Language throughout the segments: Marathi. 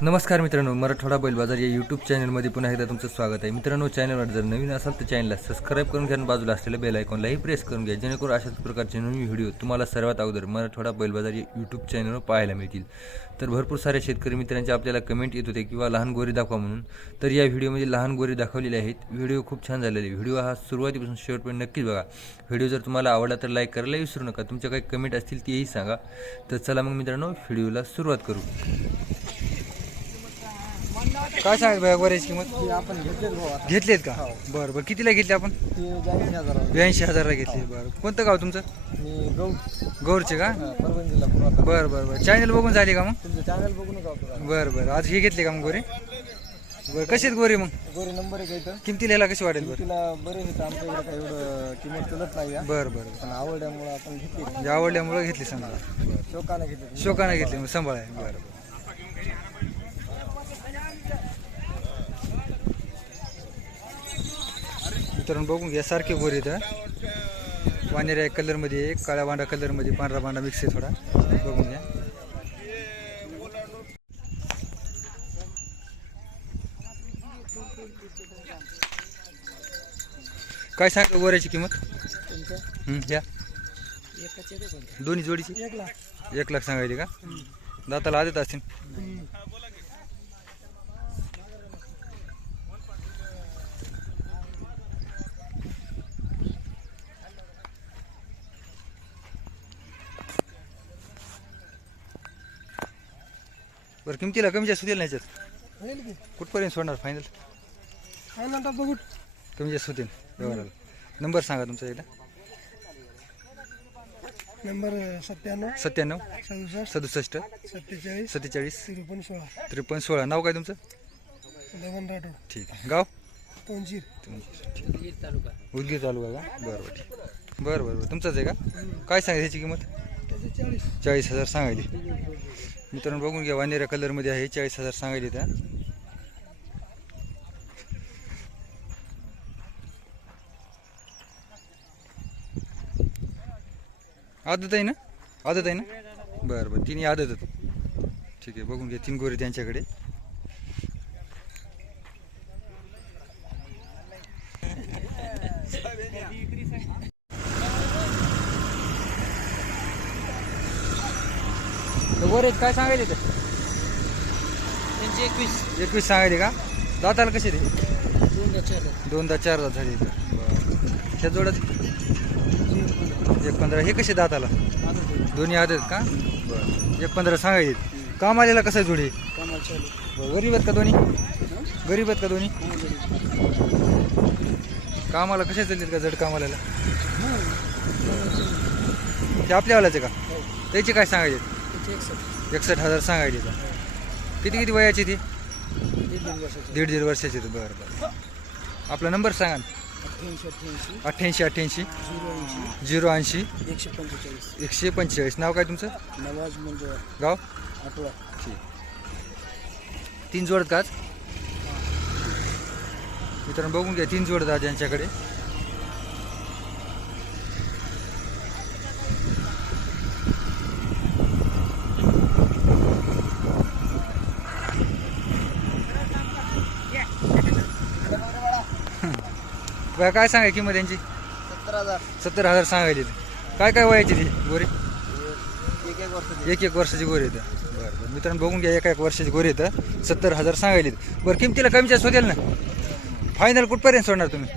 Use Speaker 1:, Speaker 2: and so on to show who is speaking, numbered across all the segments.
Speaker 1: नमस्कार मित्रांनो मराठवाडा बैल बाजार या यूट्यूब चॅनलमध्ये पुन्हा एकदा तुमचं स्वागत आहे. मित्रांनो चॅनलवर जर नवीन असाल तर चॅनलला सबस्क्राईब करून घ्या आणि बाजूला असलेल्या बेल आयकॉनलाही प्रेस करून घ्या जेणेकरून अशाच प्रकारचे नवीन व्हिडिओ तुम्हाला सर्वात अगोदर मराठवाडा बैल बाजार या यूट्यूब चॅनलवर पाहायला मिळतील. तर भरपूर साऱ्या शेतकरी मित्रांचे आपल्याला कमेंट येत होते किंवा लहान गोरी दाखवा म्हणून. तर या व्हिडिओमध्ये लहान गोरी दाखवलेले आहेत. व्हिडिओ खूप छान झालेले व्हिडिओ हा सुरुवातीपासून शेवटपर्यंत नक्कीच बघा. व्हिडिओ जर तुम्हाला आवडला तर लाईक करायला विसरू नका. तुमच्या काही कमेंट असतील तेही सांगा. तर चला मग मित्रांनो व्हिडिओला सुरुवात करू. काय सांगत भाई गोऱ्याची किंमत?
Speaker 2: आपण घेतले भाऊ आता.
Speaker 1: घेतलेत का? बरं बरं. कितीला घेतले आपण?
Speaker 2: ते ब्याऐंशी हजार
Speaker 1: ब्याऐंशी हजारला घेतले. बरं. कोणतं गाव तुमचं?
Speaker 2: मी
Speaker 1: गौरचे का?
Speaker 2: परभणी जिल्हा पूर्ण
Speaker 1: बरं बरं बरं. चॅनल बघून झाले का मग?
Speaker 2: तुमचं चॅनल बघून
Speaker 1: बरं बरं. आज हे घेतले का मग गोरे? बरं कशी आहेत गोरे मग?
Speaker 2: गोरी नंबर एक इथं.
Speaker 1: किमतीला ह्याला कशी वाटेल बरं?
Speaker 2: तिला बरे होतं आमच्या इकडे काही एवढं किंमत चलत नाही या.
Speaker 1: बरं बरं
Speaker 2: पण आवडल्यामुळं आपण घेतली.
Speaker 1: म्हणजे आवडल्यामुळं घेतली समजा
Speaker 2: शोकाने घेतली.
Speaker 1: शोकानं घेतली. मग सांभाळ आहे बरं बरं. मित्रांनो बघून घ्या सारखे गोरे इथं वानेऱ्या कलरमध्ये आहे काळ्या बांडा कलरमध्ये पांढरा बांडा मिक्स आहे थोडा. बघून घ्या. काय सांगतो गोऱ्याची किंमत?
Speaker 2: एक होतं.
Speaker 1: दोन्ही जोडीची?
Speaker 2: एक लाख.
Speaker 1: एक लाख सांगायची का? दाताला आदत असतील. बरं किमतीला कमी जास्त होतील ना याच्यात
Speaker 2: होईल की.
Speaker 1: कुठपर्यंत सोडणार फायनल
Speaker 2: बघू.
Speaker 1: कमी जास्त होतील व्यवहाराला. नंबर सांगा तुमचा एकदा.
Speaker 2: नंबर सत्त्याण्णव
Speaker 1: सत्त्याण्णव
Speaker 2: सदुसष्ट
Speaker 1: सदुसष्ट
Speaker 2: सत्तेचाळीस
Speaker 1: सत्तेचाळीस
Speaker 2: त्रेपन्न सोळा.
Speaker 1: त्रेपन्न सोळा. नाव काय तुमचं?
Speaker 2: दमन राठोड.
Speaker 1: ठीक आहे. गाव?
Speaker 2: पणजीर
Speaker 1: उदगीर तालुका का? बरं बरं ठीक बरं बरं बरं. तुमचंच आहे का? काय सांगायची किंमत?
Speaker 2: त्याचे चाळीस.
Speaker 1: चाळीस हजार सांगायली मित्रांनो बघून घ्या वानेऱ्या कलरमध्ये आहे चाळीस हजार सांगायला त्या आदत आहे ना? आदत आहे ना? बरं बरं तिन्ही आदत ठीक आहे बघून घ्या तीन गोरे त्यांच्याकडे. गोरे काय सांगायले ते?
Speaker 2: त्यांचे एकवीस.
Speaker 1: एकवीस सांगायले का? दाताला कसे रे
Speaker 2: दोन चार
Speaker 1: दोनदा चार दात झाले त्या जोडात एक पंधरा हे कसे दाताला? दोन्ही आदत का? बरं. एक पंधरा सांगायचे. काम आलेला कसं जोडी?
Speaker 2: कामाला चालू
Speaker 1: बरं, गरीब आहेत का दोन्ही? गरीब आहेत का दोन्ही? कामाला कशा चालतील का जड कामाला ते आपल्यावाल्याचे का? त्याचे काय सांगायचे?
Speaker 2: एकसष्ट.
Speaker 1: हजार सांगायचे का किती किती वयाची ती?
Speaker 2: दीड
Speaker 1: दीड वर्षाची. तर बरं बरं. आपला नंबर सांगा ना.
Speaker 2: अठ्ठ्याऐंशी
Speaker 1: अठ्ठ्याऐंशी.
Speaker 2: झिरो ऐंशी. एकशे पंचेचाळीस.
Speaker 1: एकशे पंचेचाळीस. नाव काय तुमचं?
Speaker 2: नवाज म्हणजे
Speaker 1: गाव? ठीक. तीन जोडत काच मित्रांनो बघून घ्या तीन जोडत आज बरं, काय सांगाय किंमत यांची?
Speaker 2: सत्तर हजार.
Speaker 1: सत्तर हजार सांगायची काय काय वयाची ती गोरी?
Speaker 2: एक एक वर्ष
Speaker 1: एक एक वर्षाची गोरी येतं बरं बरं. मित्रांनो बघून घ्या एका एक वर्षाची गोरी येतं सत्तर हजार सांगायली बरं किमतीला कमी जास्त होतील ना? फायनल कुठपर्यंत सोडणार तुम्ही?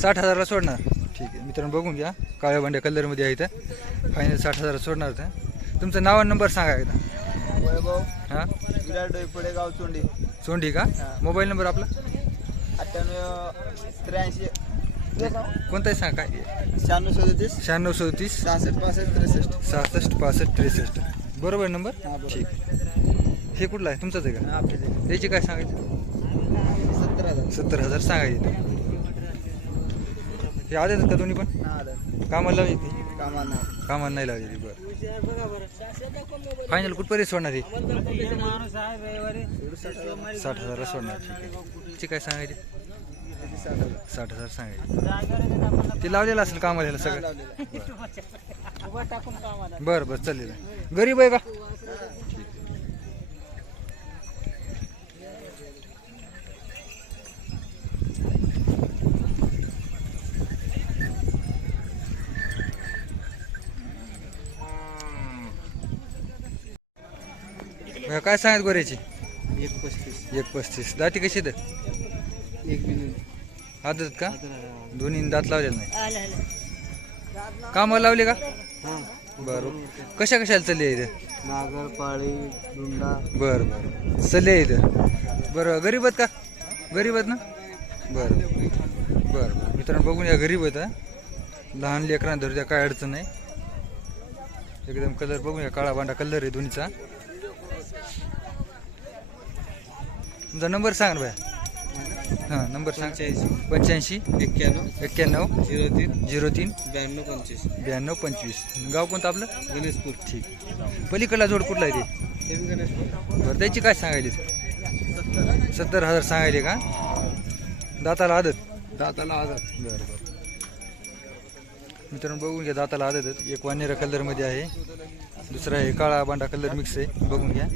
Speaker 1: साठ हजारला सोडणार. ठीक आहे. मित्रांनो बघून घ्या. काळ्या भांड्या कलरमध्ये आहे इथं फायनल साठ हजार सोडणार तर तुमचं नाव आणि नंबर सांगा एकदा.
Speaker 2: वैभव.
Speaker 1: हां?
Speaker 2: विराट पुढे गाव चोंडी
Speaker 1: सोंडी का मोबाईल नंबर आपला?
Speaker 2: अठ्ठ्याण्णव त्र्याऐंशी.
Speaker 1: कोणताही सांगा काय?
Speaker 2: शहाण्णव सदतीस.
Speaker 1: शहाण्णव सदतीस.
Speaker 2: सहासष्ट पासष्ट त्रेसष्ट.
Speaker 1: सहासष्ट पासष्ट त्रेसष्ट. बरोबर नंबर?
Speaker 2: हा, बरोबर.
Speaker 1: ठीक. हे कुठला आहे? तुमचाच आहे का?
Speaker 2: आपले
Speaker 1: त्याची काय सांगायचं?
Speaker 2: सत्तर हजार.
Speaker 1: सत्तर हजार सांगायचे हे आले का दोन्ही पण?
Speaker 2: हा हजार
Speaker 1: कामाला लावली ती?
Speaker 2: कामाला. नाही
Speaker 1: कामाला नाही लावली बरं. फायनल कुठपर्यंत सोडणार ही?
Speaker 2: आहे
Speaker 1: साठ हजारला सोडणार ठीक आहे. तिची काय सांगायची?
Speaker 2: साठ हजार
Speaker 1: सांगायचे. ते लावलेलं असेल कामाला ह्याला सगळं. बरं बरं चालेल. गरीब आहे का? काय सांगत गोऱ्याची?
Speaker 2: एक पस्तीस.
Speaker 1: एक पस्तीस. दाटी कशी
Speaker 2: द
Speaker 1: आदत का? दोन्ही दात लावलेलं नाही. कामाला लावले का?
Speaker 2: हां.
Speaker 1: बरं. कशा कशाला चालले इथं?
Speaker 2: नागर पाळी दुंडा
Speaker 1: बरं बरं. चालले इथं. बरं गरीब आहेत का? गरीब आहेत ना? बरं. बरं. बरं मित्रांनो बघून या गरीब आहेत. लहान लेकरांना धरू द्या काय अडचण नाही. एकदम कलर बघून या काळा बांडा कलर आहे दोन्हीचा. तुमचा नंबर सांग ना भया हां नंबर सांग.
Speaker 2: पंच्याऐंशी.
Speaker 1: पंच्याऐंशी.
Speaker 2: एक्क्याण्णव.
Speaker 1: एक्क्याण्णव.
Speaker 2: झिरो तीन.
Speaker 1: झिरो तीन.
Speaker 2: ब्याण्णव पंचवीस.
Speaker 1: ब्याण्णव पंचवीस. गाव कोणतं आपलं?
Speaker 2: गणेशपूर.
Speaker 1: ठीक. पलीकडला जोड कुठला आहे ते?
Speaker 2: हे गणेशपूर.
Speaker 1: बरं त्याची काय सांगायली सत्तर हजार सांगायले का? दाताला आदत.
Speaker 2: दाताला आजार
Speaker 1: बरं बरं. मित्रांनो बघून घ्या दाताला आदत. आहेत. एक वानेरा कलरमध्ये आहे. दुसरा आहे काळा बांडा कलर मिक्स आहे. बघून घ्या.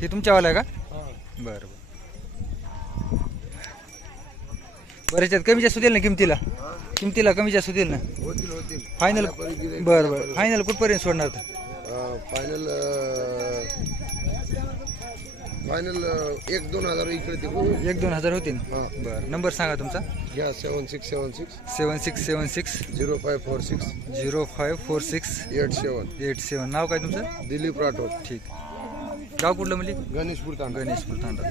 Speaker 1: हे तुमच्यावाला आहे का? बरं बरं. बरं याच्यात कमी जास्त होतील ना किमतीला? किमतीला कमी जास्त होतील ना?
Speaker 2: होतील होतील.
Speaker 1: फायनल बरं बरं. फायनल कुठपर्यंत सोडणार
Speaker 2: फायनल फायनल एक दोन हजार इकडे तिकडे
Speaker 1: एक दोन हजार होतील?
Speaker 2: हां.
Speaker 1: बरं. नंबर सांगा तुमचा.
Speaker 2: घ्या seven six seven six
Speaker 1: seven six seven six
Speaker 2: zero five four six
Speaker 1: zero five four six
Speaker 2: eight seven
Speaker 1: eight seven नाव काय तुमचं?
Speaker 2: दिलीप राठोड.
Speaker 1: ठीक. गाव कुठलं म्हणजे
Speaker 2: गणेशपूर तांडा.
Speaker 1: गणेशपूर तांडा.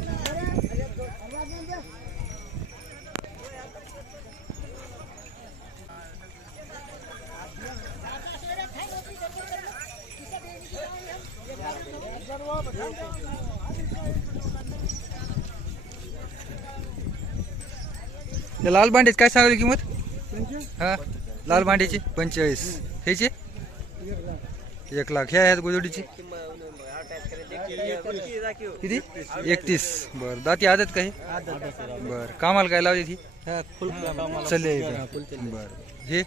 Speaker 1: त्या लाल भांड्याची काय सांगली किंमत? हा? लाल भांड्याची पंचेचाळीस. ह्याची? एक लाख. ह्या आहेत गोजोडीची किती? एकतीस. बर. दाती आदत काही? बर. कामाला काय लावली ती? चालले बर. हे?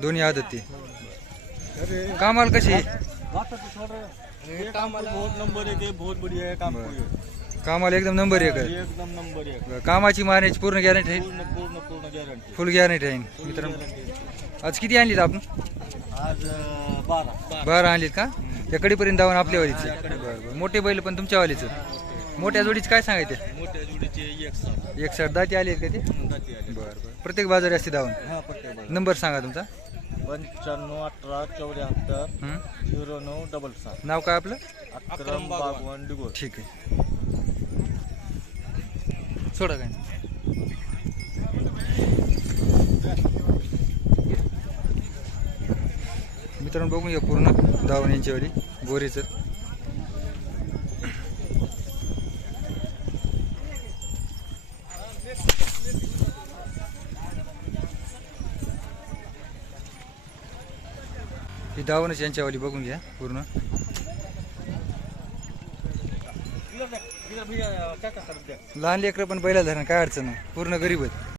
Speaker 1: दोन्ही आदत. ते कामाला कशी?
Speaker 3: बहुत नंबर एक है बहुत बढ़िया है काम
Speaker 1: बरं. कामाला एकदम नंबर एक आहे.
Speaker 3: एकदम नंबर एक.
Speaker 1: बरं. कामाची मारण्याची पूर्ण गॅरंटी आहे?
Speaker 3: पूर्ण पूर्ण पूर्ण गॅरंटी
Speaker 1: फुल गॅरंटी आहे. मित्रांनो आज किती आणलीत आपण?
Speaker 3: आज अं, बारा.
Speaker 1: बरं आणलीत का? त्या कडीपर्यंत धावून आपल्या वालीचे. बरं बरं. मोठे बैल पण तुमच्या वालीचं. मोठ्या जोडीच काय सांगायचे?
Speaker 3: मोठ्या जोडीचे एक सात
Speaker 1: एक साठ दाती आली आहेत का ते?
Speaker 3: आले
Speaker 1: बरं बरं. प्रत्येक बाजारी असते धावून.
Speaker 3: हा
Speaker 1: नंबर सांगा तुमचा.
Speaker 3: पंच्याण्णव अठरा चौऱ्याहत्तर
Speaker 1: हं?
Speaker 3: झिरो नऊ डबल सात
Speaker 1: नाव काय आपलं?
Speaker 3: अक्रम बागवान. डिगोर
Speaker 1: ठीक आहे. सोडा काय. मित्रांनो बघून घ्या पूर्ण धावण यांच्यावाली गोरीचं ही धावणच यांच्यावाली बघून घ्या पूर्ण. लहान लेकरं पण पहिला धरण काय अडचण नाही. पूर्ण गरीब आहेत.